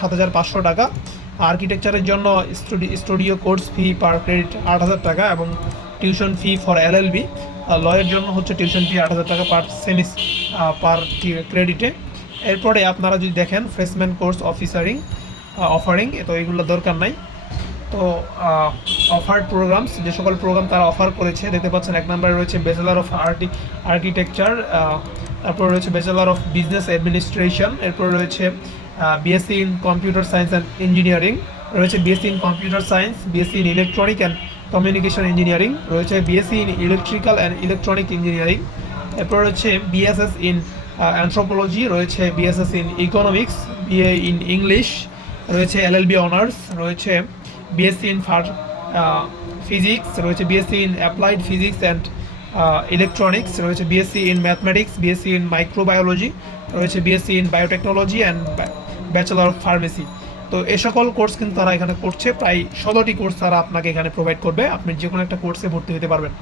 7,500 টাকা। আর্কিটেকচারের জন্য স্টুডিও কোর্স ফি পার ক্রেডিট 8,000 টাকা এবং টিউশন ফি ফর এলএলবি। লয়ের জন্য হচ্ছে টিউশন ফি 8,000 টাকা পার ক্রেডিটে। এরপরে আপনারা যদি দেখেন ফ্রেশম্যান কোর্স অফারিং, তো এগুলো দরকার নাই। তো অফার্ড প্রোগ্রামস, যে সকল প্রোগ্রাম তারা অফার করেছে দেখতে পাচ্ছেন, 1 নম্বরে রয়েছে ব্যাচেলর অফ আর্কিটেকচার, তারপর রয়েছে ব্যাচেলর অফ বিজনেস অ্যাডমিনিস্ট্রেশন, এরপর রয়েছে BSc in computer science and engineering, রয়েছে BSc in computer science, BSc in electronic and communication engineering, রয়েছে BSc in electrical and electronic engineering, এরপর রয়েছে বিএসএস ইন অ্যানথ্রোপোলজি, রয়েছে BSS in economics, BA in English, রয়েছে LLB honours, রয়েছে BSc in physics, রয়েছে BSc in applied physics and electronics, রয়েছে BSc in mathematics, BSc in microbiology, রয়েছে BSc in biotechnology and bachelor of pharmacy. তো এই সকল course কিন্তু তারা এখানে করছে, প্রায় 16টি কোর্স তারা আপনাকে এখানে প্রোভাইড করবে, আপনি যে কোনো একটা কোর্সে ভর্তি হতে পারবেন।